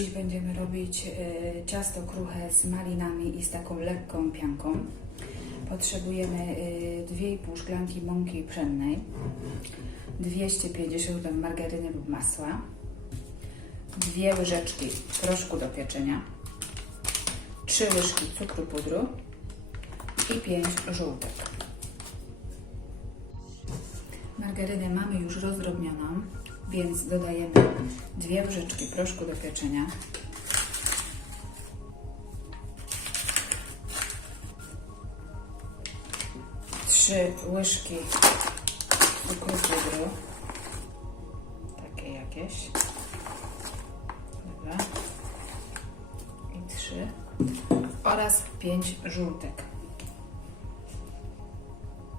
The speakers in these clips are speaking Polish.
Dziś będziemy robić e, ciasto kruche z malinami i z taką lekką pianką. Potrzebujemy e, 2,5 szklanki mąki pszennej, 250 g margaryny lub masła, dwie łyżeczki proszku do pieczenia, 3 łyżki cukru pudru i 5 żółtek. Margarynę mamy już rozdrobnioną, więc dodajemy dwie łyżeczki proszku do pieczenia. Trzy łyżki cukru pudru. Takie jakieś. I trzy. Oraz pięć żółtek.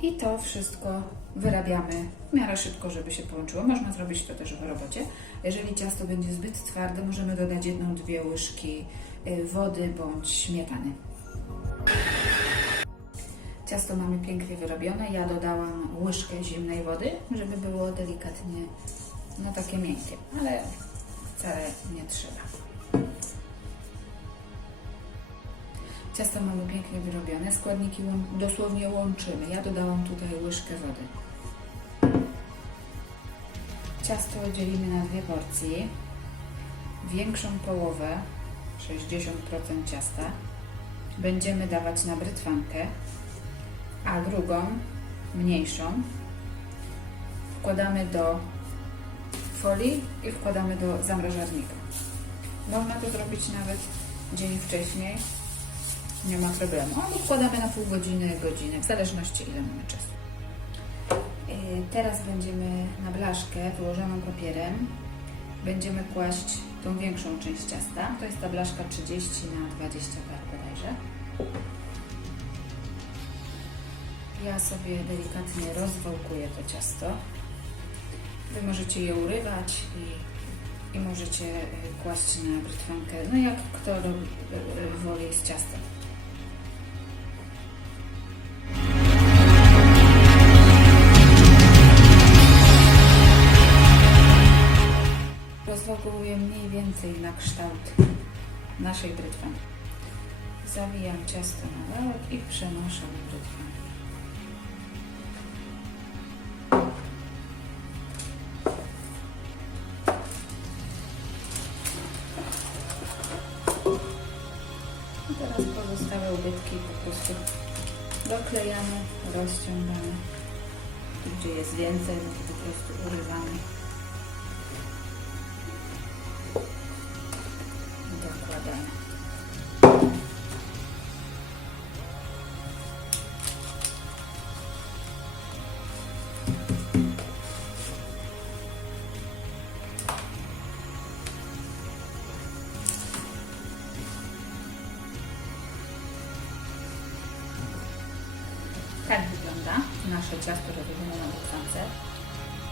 I to wszystko wyrabiamy w miarę szybko, żeby się połączyło. Można zrobić to też w robocie. Jeżeli ciasto będzie zbyt twarde, możemy dodać jedną, dwie łyżki y, wody bądź śmietany. Ciasto mamy pięknie wyrobione. Ja dodałam łyżkę zimnej wody, żeby było delikatnie, no takie miękkie, ale wcale nie trzeba. Ciasto mamy pięknie wyrobione, składniki dosłownie łączymy. Ja dodałam tutaj łyżkę wody. Ciasto dzielimy na dwie porcje. Większą połowę, 60% ciasta, będziemy dawać na brytwankę, a drugą, mniejszą, wkładamy do folii i wkładamy do zamrażarnika. Można to zrobić nawet dzień wcześniej, nie ma problemu. Albo wkładamy na pół godziny, godzinę, w zależności ile mamy czasu. Yy, Teraz będziemy na blaszkę wyłożoną papierem. Będziemy kłaść tą większą część ciasta. To jest ta blaszka 30 na 20 par bodajże. Ja sobie delikatnie rozwałkuję to ciasto. Wy możecie je urywać i, i możecie y, kłaść na brytwankę, no jak kto y, woli z ciastem. I teraz pozostałe ubytki po prostu doklejamy, rozciągamy. Tu, gdzie jest więcej, no to po prostu urywamy. Wygląda nasze ciasto robione na brytwance.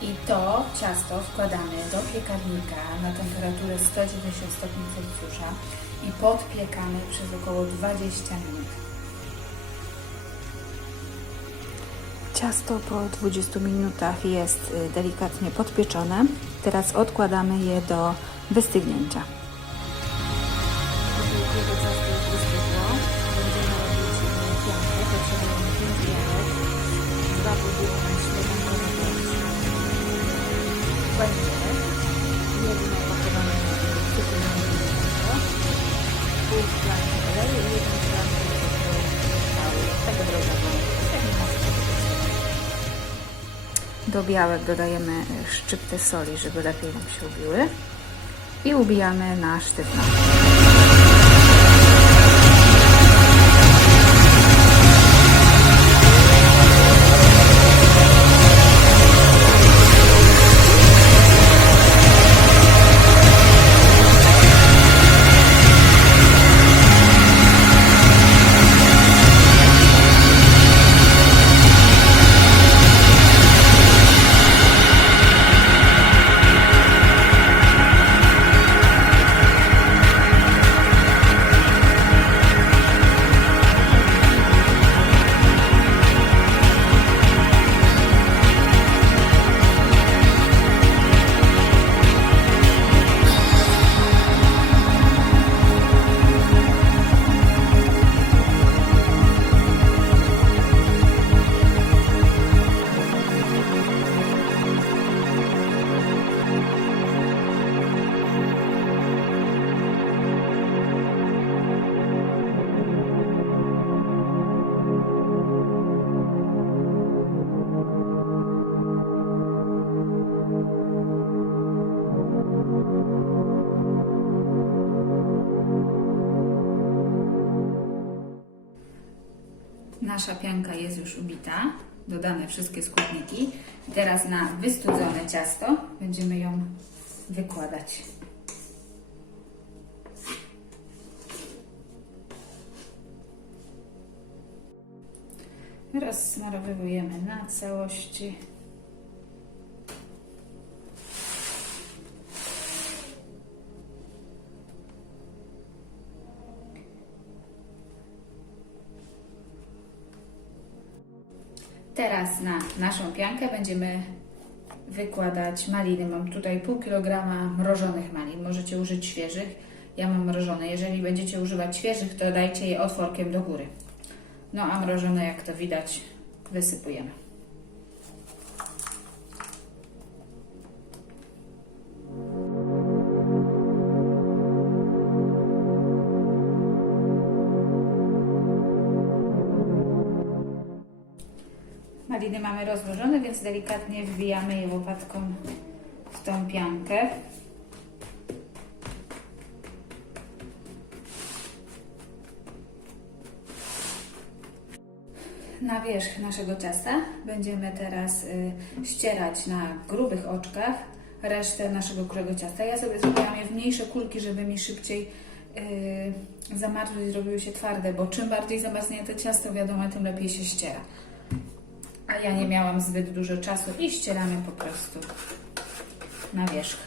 I to ciasto wkładamy do piekarnika na temperaturę 190 stopni Celsjusza i podpiekamy przez około 20 minut. Ciasto po 20 minutach jest y, delikatnie podpieczone. Teraz odkładamy je do wystygnięcia. Do białek dodajemy szczyptę soli, żeby lepiej nam się ubiły i ubijamy na sztywno. Nasza pianka jest już ubita, dodane wszystkie składniki. I teraz na wystudzone ciasto będziemy ją wykładać. Rozsmarowujemy na całości. Teraz na naszą piankę będziemy wykładać maliny. Mam tutaj pół kilograma mrożonych malin. Możecie użyć świeżych. Ja mam mrożone. Jeżeli będziecie używać świeżych, to dajcie je otworkiem do góry. No a mrożone, jak to widać, wysypujemy. Maliny mamy rozłożone, więc delikatnie wbijamy je łopatką w tą piankę. Na wierzch naszego ciasta będziemy teraz y, ścierać na grubych oczkach resztę naszego kurego ciasta. Ja sobie zrobiłam je w mniejsze kulki, żeby mi szybciej y, zamarzły i zrobiły się twarde, bo czym bardziej zamarznięte ciasto, wiadomo, tym lepiej się ściera. A ja nie miałam zbyt dużo czasu i ścieramy po prostu na wierzch.